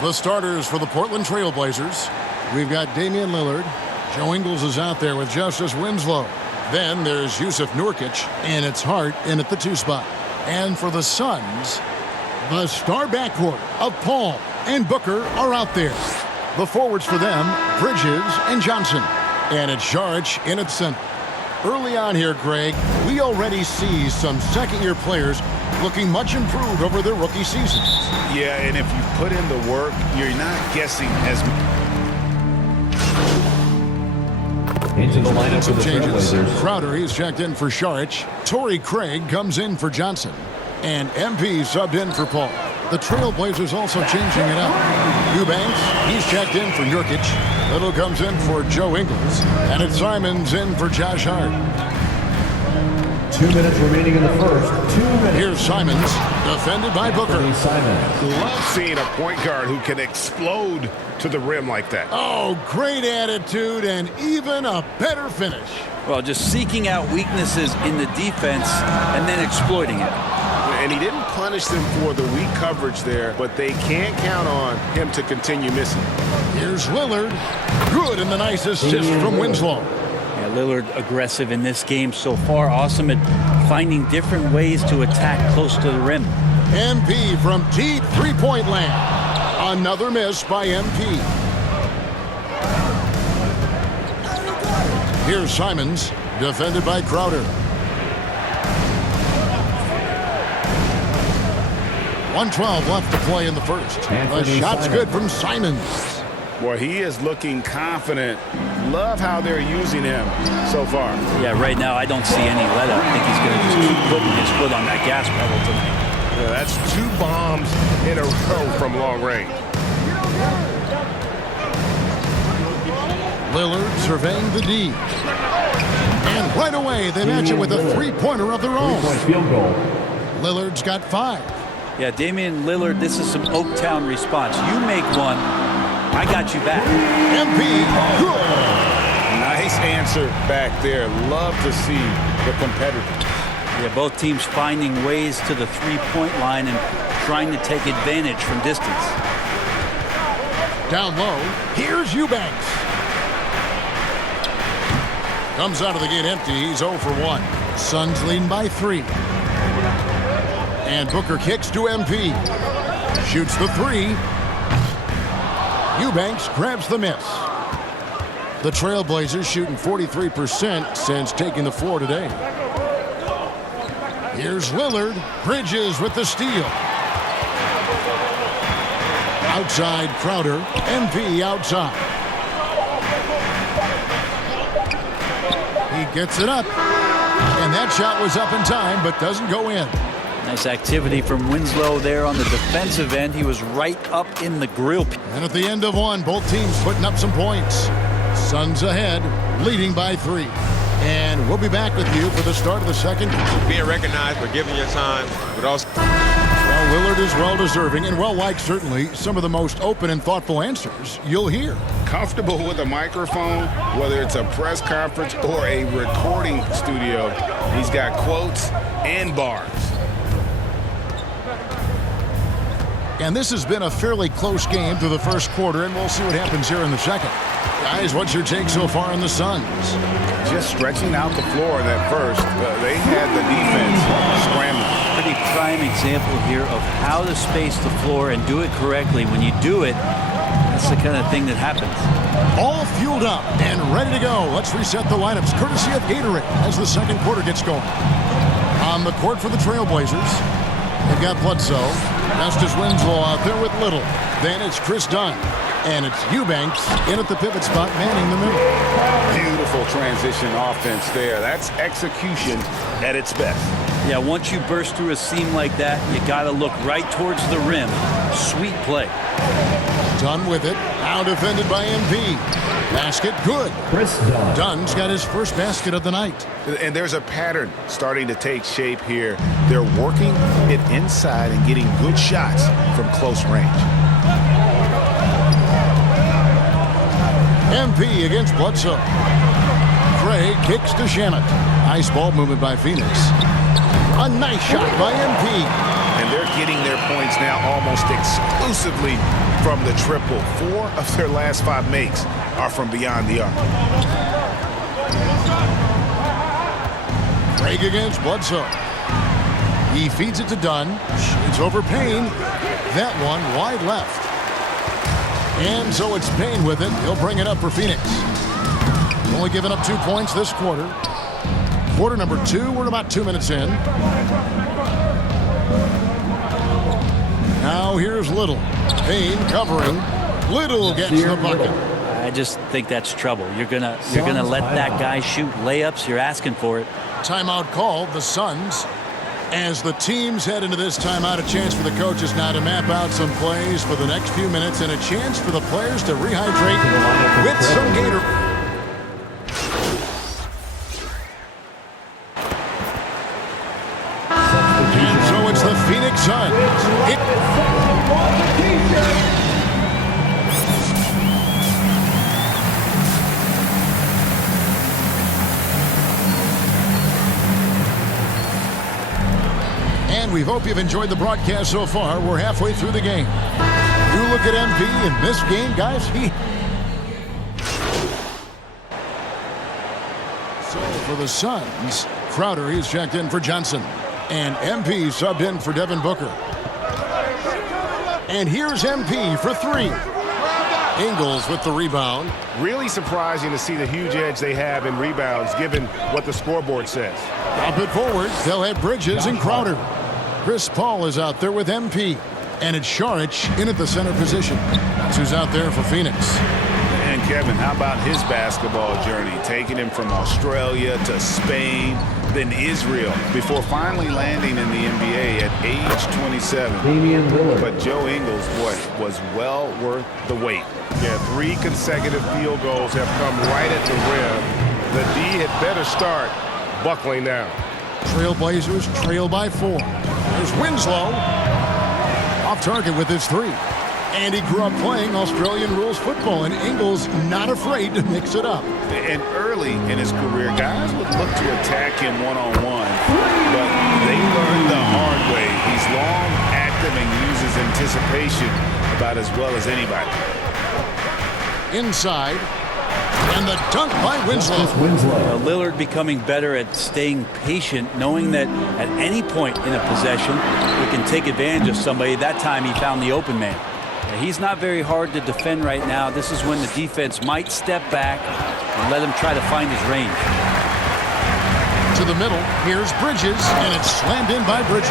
The starters for the Portland Trail Blazers. We've got Damian Lillard. Joe Ingles is out there with Justice Winslow. Then there's Jusuf Nurkic, and it's Hart in at the 2 spot. And for the Suns, the star backcourt of Paul and Booker are out there. The forwards for them, Bridges and Johnson. And it's Saric in at center. Early on here, Greg, we already see some second-year players looking much improved over their rookie seasons. Yeah, and if you put in the work, you're not guessing as into the lineup for the Trailblazers. Crowder, he's checked in for Saric. Torrey Craig comes in for Johnson. And MP subbed in for Paul. The Trailblazers also changing it up. Eubanks, he's checked in for Nurkic. Little comes in for Joe Ingles. And it's Simons in for Josh Hart. 2 minutes remaining in the first. 2 minutes. Here's Simons, defended by Booker. Simons. love seeing a point guard who can explode to the rim like that. Oh, great attitude and even a better finish. Well, just seeking out weaknesses in the defense and then exploiting it. And he didn't punish them for the weak coverage there, but they can't count on him to continue missing. Here's Lillard. Good, and the nice assist from Winslow. Yeah, Lillard aggressive in this game so far. Awesome at finding different ways to attack close to the rim. MP from deep three-point land. Another miss by MP. Here's Simons, defended by Crowder. 1:12 left to play in the first. The shot's good from Simons. Boy, he is looking confident. Love how they're using him so far. Yeah, right now I don't see any let up. I think he's going to just keep putting his foot on that gas pedal tonight. Yeah, that's 2 bombs in a row from long range. Lillard surveying the D. And right away they match it with a three-pointer of their own. Field goal. Lillard's got 5. Yeah, Damian Lillard, this is some Oaktown response. You make one, I got you back. MP, good. Nice answer back there. Love to see the competitors. Yeah, both teams finding ways to the three-point line and trying to take advantage from distance. Down low, here's Eubanks. Comes out of the gate empty. He's 0 for 1. Suns leading by 3. And Booker kicks to MP. Shoots the 3. Eubanks grabs the miss. The Trailblazers shooting 43% since taking the floor today. Here's Lillard. Bridges with the steal. Outside Crowder. MP outside. He gets it up. And that shot was up in time, but doesn't go in. Nice activity from Winslow there on the defensive end. He was right up in the grill. And at the end of 1, both teams putting up some points. Suns ahead, leading by 3. And we'll be back with you for the start of the second. Being recognized for giving your time, but also... Well, Lillard is well-deserving and well-liked, certainly. Some of the most open and thoughtful answers you'll hear. Comfortable with a microphone, whether it's a press conference or a recording studio. He's got quotes and bars. And this has been a fairly close game through the first quarter, and we'll see what happens here in the second. Guys, what's your take so far on the Suns? Just stretching out the floor that first. They had the defense scrambling. Pretty prime example here of how to space the floor and do it correctly. When you do it, that's the kind of thing that happens. All fueled up and ready to go. Let's reset the lineups, courtesy of Gatorade, as the second quarter gets going. On the court for the Trailblazers, they've got Bledsoe. Justice Winslow out there with Little. Then it's Chris Dunn. And it's Eubanks in at the pivot spot, manning the middle. Beautiful transition offense there. That's execution at its best. Yeah, once you burst through a seam like that, you got to look right towards the rim. Sweet play. Dunn with it. Now defended by MP. Basket good. Chris Dunn. Dunn's got his first basket of the night. And there's a pattern starting to take shape here. They're working it inside and getting good shots from close range. MP against Bledsoe. Craig kicks to Shamet. Nice ball movement by Phoenix. A nice shot by MP. And they're getting their points now almost exclusively from the triple. 4 of their last 5 makes are from beyond the arc. Craig against Bledsoe. He feeds it to Dunn. Shoots over Payne. That one wide left. And so it's Payne with it. He'll bring it up for Phoenix. Only given up 2 points this quarter. Quarter number 2. We're about 2 minutes in. Now here's Little. Payne covering. Little gets the bucket. I just think that's trouble. You're gonna let that guy shoot layups. You're asking for it. Timeout called, the Suns. As the teams head into this timeout, a chance for the coaches now to map out some plays for the next few minutes and a chance for the players to rehydrate with some Gator. And so it's the Phoenix Suns. And we hope you've enjoyed the broadcast so far. We're halfway through the game. You look at MP in this game, guys. So for the Suns, Crowder, he's checked in for Johnson. And MP subbed in for Devin Booker. And here's MP for 3. Ingles with the rebound. Really surprising to see the huge edge they have in rebounds given what the scoreboard says. Up it forward. They'll have Bridges and Crowder. Chris Paul is out there with MP. And it's Šarić in at the center position. That's who's out there for Phoenix. And Kevin, how about his basketball journey? Taking him from Australia to Spain, then Israel, before finally landing in the NBA at age 27. Damian Lillard. But Joe Ingles, boy, was well worth the wait. Yeah, 3 consecutive field goals have come right at the rim. The D had better start buckling down. Trailblazers trail by 4. There's Winslow. Off target with his 3. And he grew up playing Australian rules football, and Ingles not afraid to mix it up. And early in his career, guys would look to attack him one-on-one, but they learned the hard way. He's long, active, and uses anticipation about as well as anybody. Inside, and the dunk by Winslow. Lillard becoming better at staying patient, knowing that at any point in a possession, he can take advantage of somebody. That time he found the open man. He's not very hard to defend right now. This is when the defense might step back and let him try to find his range. To the middle, here's Bridges, and it's slammed in by Bridges.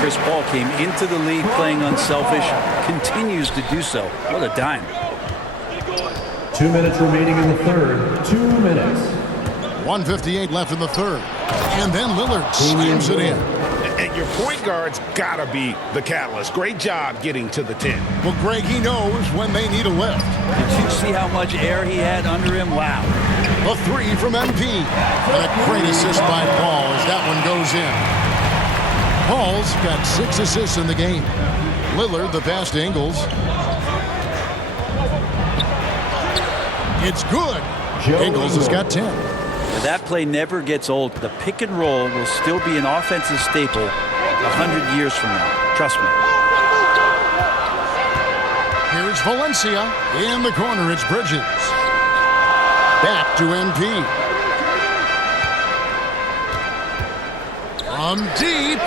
Chris Paul came into the league playing unselfish, continues to do so. What a dime. 2 minutes remaining in the third. 2 minutes. 1:58 left in the third. And then Lillard slams it in. And your point guard's got to be the catalyst. Great job getting to the 10. Well, Greg, he knows when they need a lift. Did you see how much air he had under him? Wow. A 3 from MP. And a great assist by Paul as that one goes in. Paul's got 6 assists in the game. Lillard, the pass to Ingles. It's good. Ingles has got 10. That play never gets old. The pick and roll will still be an offensive staple 100 years from now. Trust me. Here's Valencia. In the corner, it's Bridges. Back to MP. From deep.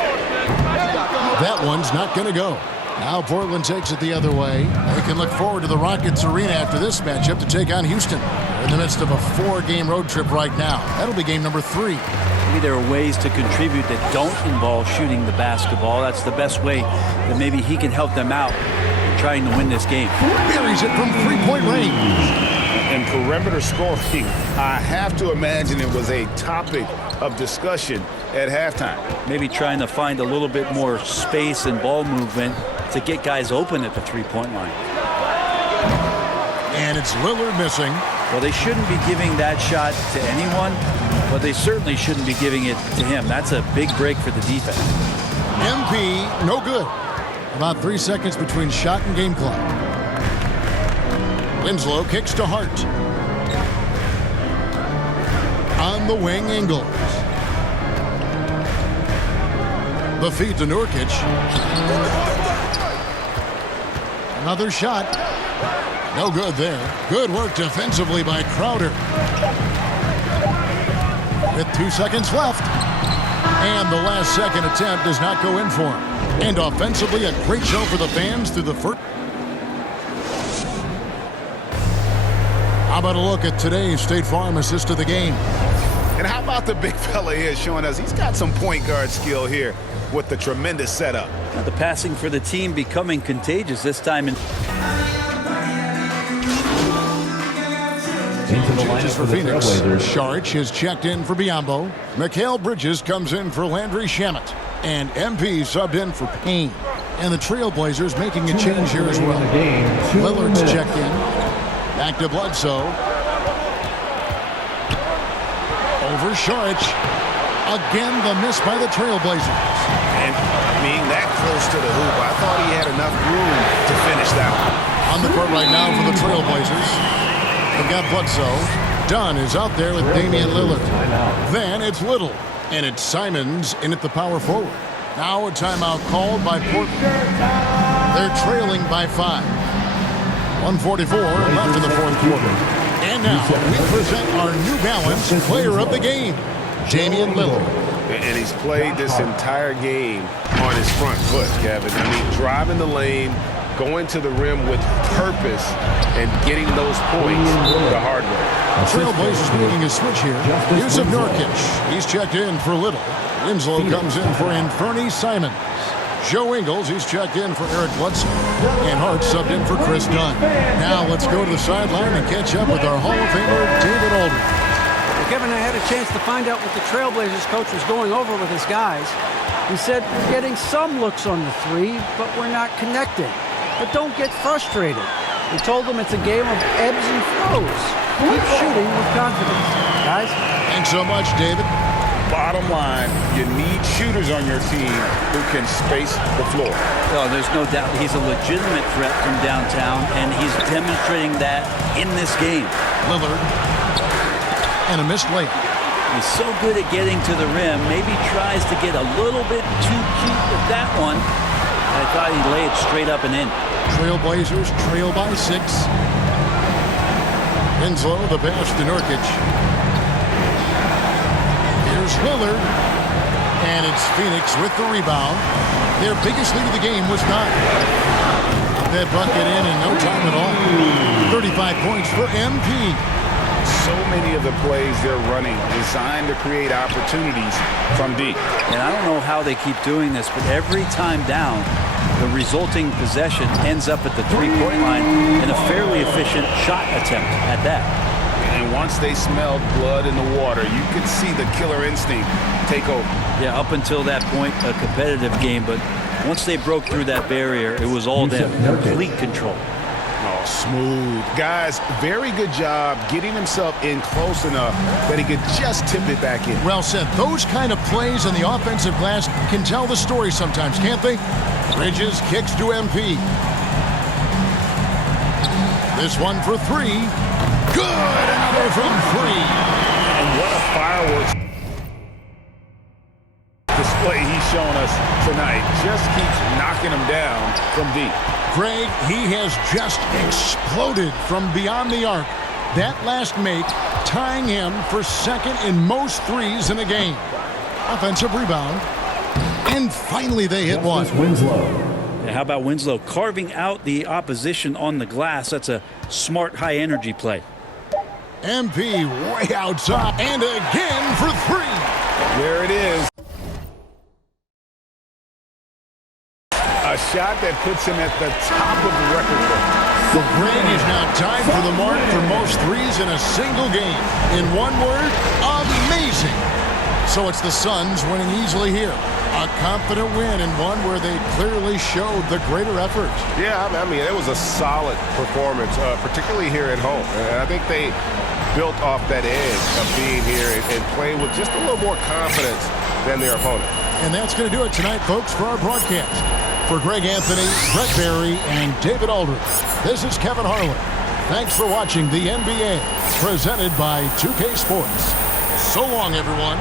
That one's not going to go. Now Portland takes it the other way. They can look forward to the Rockets Arena after this matchup to take on Houston. They're in the midst of a 4-game road trip right now. That'll be game number 3. Maybe there are ways to contribute that don't involve shooting the basketball. That's the best way that maybe he can help them out in trying to win this game. Buries it from 3-point range. And perimeter scoring, I have to imagine it was a topic of discussion at halftime. Maybe trying to find a little bit more space and ball movement to get guys open at the 3-point line. And it's Lillard missing. Well, they shouldn't be giving that shot to anyone, but they certainly shouldn't be giving it to him. That's a big break for the defense. MP, no good. About 3 seconds between shot and game clock. Winslow kicks to Hart. On the wing, Ingles. The feed to Nurkic. Another shot. No good there. Good work defensively by Crowder. With 2 seconds left. And the last second attempt does not go in for him. And offensively, a great show for the fans through the first. How about a look at today's State Farm assist of the game? And how about the big fella here showing us he's got some point guard skill here with the tremendous setup. Now the passing for the team becoming contagious this time. Into the lineup Changes for for the Phoenix. Trailblazers. Sharch is checked in for Biyombo. Mikal Bridges comes in for Landry Shamet. And MP subbed in for Payne. And the Trailblazers making a change here as well. Lillard's checked in. Back to Bledsoe. Over Sharch. Again, the miss by the Trailblazers. And being that close to the hoop, I thought he had enough room to finish that one. On the court right now for the Trailblazers. They've got Bledsoe. Dunn is out there with Damian Lillard. Then it's Little. And it's Simons in at the power forward. Now a timeout called by Portland. They're trailing by 5. 1:44 left in the fourth quarter. And now we present our New Balance player of the game, Damian Lillard. And he's played this entire game on his front foot, Kevin. I mean, driving the lane, going to the rim with purpose, and getting those points the hard way. Trailblazers making a switch here. Yusuf Nurkic. He's checked in for Little. Winslow comes in for Anthony Simons. Joe Ingles, he's checked in for Eric Bledsoe. And Hart subbed in for Chris Dunn. Now let's go to the sideline and catch up with our Hall of Famer, David Aldridge. Well, Kevin, I had a chance to find out what the Trailblazers coach was going over with his guys. He said, we're getting some looks on the three, but we're not connecting. But don't get frustrated. He told them it's a game of ebbs and flows. Keep shooting with confidence. Guys? Thanks so much, David. Bottom line, you need shooters on your team who can space the floor. Oh, there's no doubt he's a legitimate threat from downtown, and he's demonstrating that in this game. Lillard. And a missed layup. He's so good at getting to the rim. Maybe tries to get a little bit too cute with that one. I thought he'd lay it straight up and in. Trailblazers trail by 6. Winslow, the pass to Nurkic. Here's Lillard. And it's Phoenix with the rebound. Their biggest lead of the game was 9. That bucket in no time at all. 35 points for MP. So many of the plays they're running designed to create opportunities from deep. And I don't know how they keep doing this, but every time down, the resulting possession ends up at the three-point line in a fairly efficient shot attempt at that. And once they smelled blood in the water, you could see the killer instinct take over. Yeah, up until that point, a competitive game, but once they broke through that barrier, it was all them. Complete control. Oh, smooth. Guys, very good job getting himself in close enough that he could just tip it back in. Well said. Those kind of plays in the offensive glass can tell the story sometimes, can't they? Bridges kicks to MP. This one for 3. Good! Another from 3. And what a fireworks display he's showing us tonight. Just keeps knocking them down from deep. Greg, he has just exploded from beyond the arc. That last make tying him for second in most threes in a game. Offensive rebound. And finally they hit one. Winslow. How about Winslow carving out the opposition on the glass? That's a smart, high-energy play. MP way outside. And again for 3. There it is. A shot that puts him at the top of the record book. Well, Greg is now tied for the mark for most threes in a single game. In one word, amazing. So it's the Suns winning easily here. A confident win and one where they clearly showed the greater effort. Yeah, I mean, it was a solid performance, particularly here at home. And I think they built off that edge of being here and playing with just a little more confidence than their opponent. And that's going to do it tonight, folks, for our broadcast. For Greg Anthony, Brett Barry, and David Aldridge, this is Kevin Harlan. Thanks for watching the NBA, presented by 2K Sports. So long, everyone.